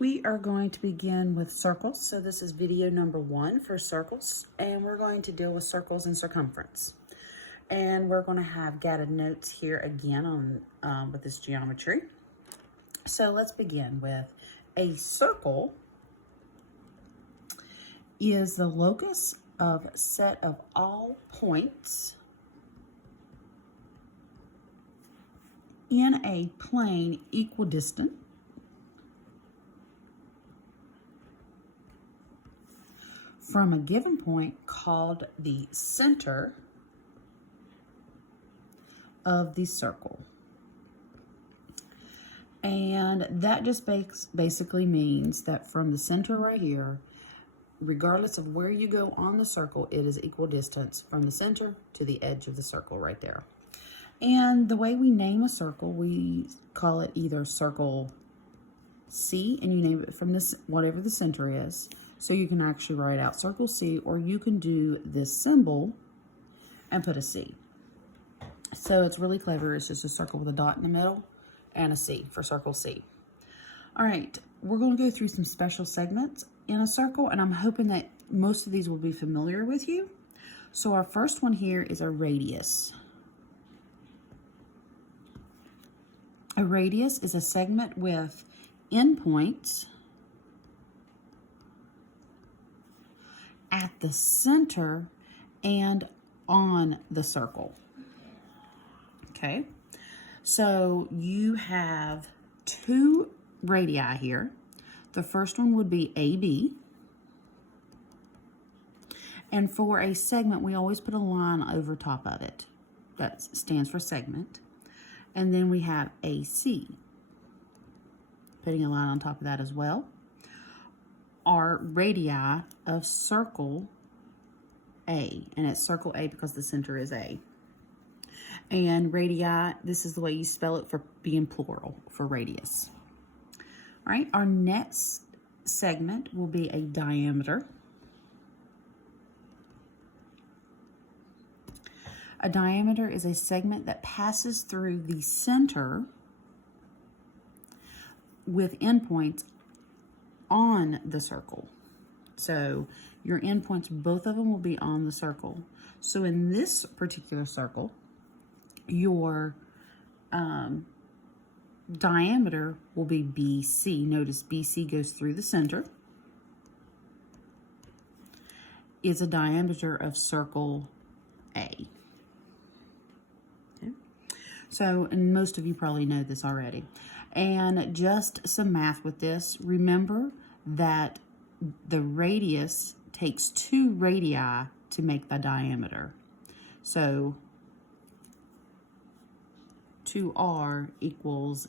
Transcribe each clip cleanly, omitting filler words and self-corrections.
We are going to begin with circles. So this is video number 1 for circles, and we're going to deal with circles and circumference. And we're going to have gathered notes here again on with this geometry. So let's begin with a circle is the locus of a set of all points in a plane equidistant from a given point called the center of the circle. And that just basically means that from the center right here, regardless of where you go on the circle, it is equal distance from the center to the edge of the circle right there. And the way we name a circle, we call it either circle C, and you name it from this whatever the center is. So you can actually write out circle C, or you can do this symbol and put a C. So it's really clever. It's just a circle with a dot in the middle and a C for circle C. All right, we're going to go through some special segments in a circle, and I'm hoping that most of these will be familiar with you. So our first one here is a radius. A radius is a segment with endpoints at the center and on the circle. Okay, so you have two radii here. The first one would be AB. And for a segment, we always put a line over top of it. That stands for segment. And then we have AC. Putting a line on top of that as well. Are radii of circle A. And it's circle A because the center is A. And radii, this is the way you spell it for being plural, for radius. All right, our next segment will be a diameter. A diameter is a segment that passes through the center with endpoints on the circle. So your endpoints, both of them will be on the circle. So in this particular circle, your diameter will be BC. Notice BC goes through the center. Is a diameter of circle A. Okay. So, and most of you probably know this already. And just some math with this. Remember that the radius takes 2 radii to make the diameter. So 2r equals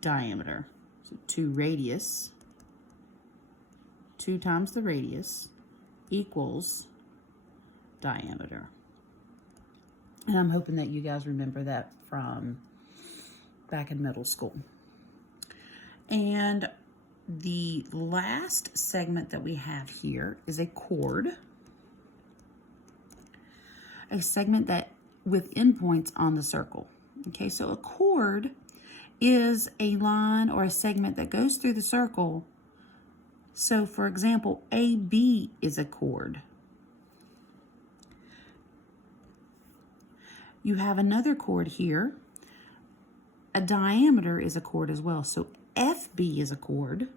diameter. So 2 radius, 2 times the radius equals diameter. And I'm hoping that you guys remember that from back in middle school. And the last segment that we have here is a chord. A segment that with endpoints on the circle. Okay, so a chord is a line or a segment that goes through the circle. So for example, AB is a chord. You have another chord here. A diameter is a chord as well. So FB is a chord.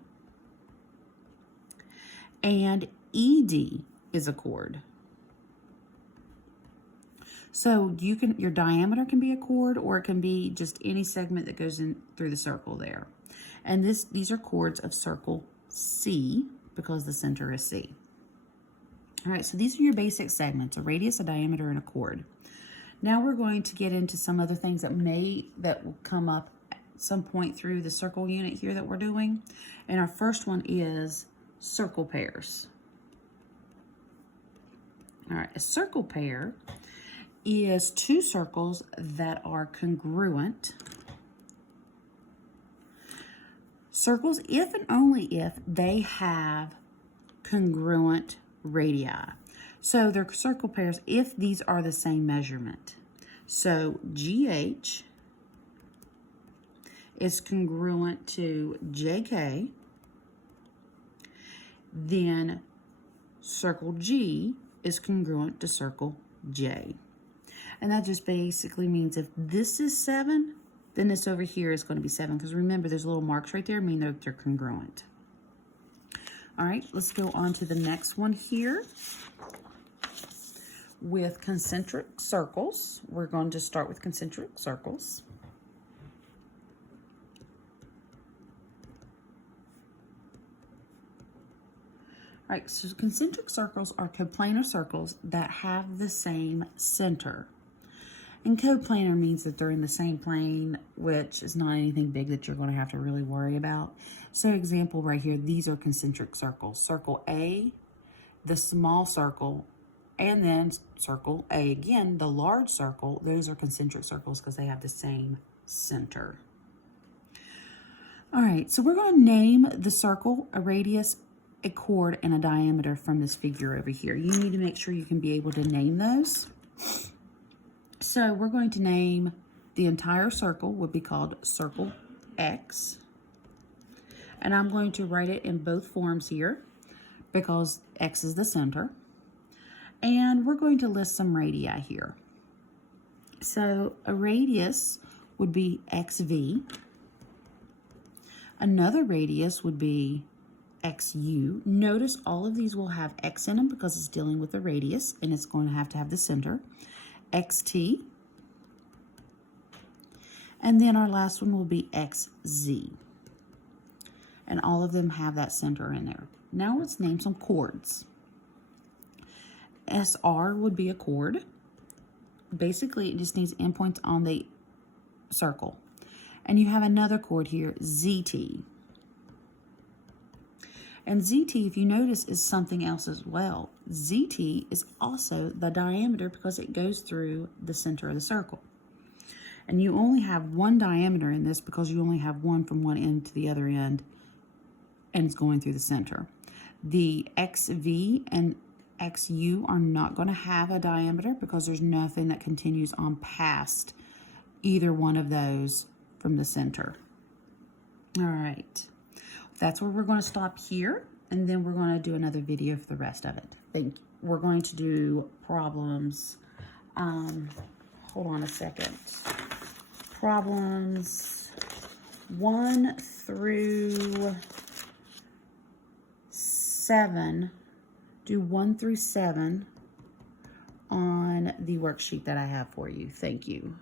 And ED is a chord. So your diameter can be a chord, or it can be just any segment that goes in through the circle there. And these are chords of circle C because the center is C. All right, so these are your basic segments: a radius, a diameter, and a chord. Now we're going to get into some other things that will come up at some point through the circle unit here that we're doing. And our first one is circle pairs. All right, a circle pair is 2 circles that are congruent. Circles if and only if they have congruent radii. So they're circle pairs if these are the same measurement. So GH is congruent to JK then circle G is congruent to circle J. And that just basically means if this is 7, then this over here is going to be 7. Because remember, there's little marks right there, mean that they're congruent. All right, let's go on to the next one here. With concentric circles, we're going to start with concentric circles. All right, so concentric circles are coplanar circles that have the same center. And coplanar means that they're in the same plane, which is not anything big that you're going to have to really worry about. So example right here, these are concentric circles. Circle A, the small circle, and then circle A again, the large circle. Those are concentric circles because they have the same center. All right, so we're going to name the circle, a radius, a chord, and a diameter from this figure over here. You need to make sure you can be able to name those. So we're going to name the entire circle would be called circle X. And I'm going to write it in both forms here because X is the center. And we're going to list some radii here. So a radius would be XV. Another radius would be XU. Notice all of these will have X in them because it's dealing with the radius and it's going to have the center. XT. And then our last one will be XZ. And all of them have that center in there. Now let's name some chords. SR would be a chord. Basically, it just needs endpoints on the circle. And you have another chord here, ZT. And ZT, if you notice, is something else as well. ZT is also the diameter because it goes through the center of the circle. And you only have one diameter in this because you only have one from one end to the other end, and it's going through the center. The XV and XU are not going to have a diameter because there's nothing that continues on past either one of those from the center. All right. That's where we're going to stop here, and then we're going to do another video for the rest of it. We're going to do problems, hold on a second, problems 1 through 7, do 1 through 7 on the worksheet that I have for you. Thank you.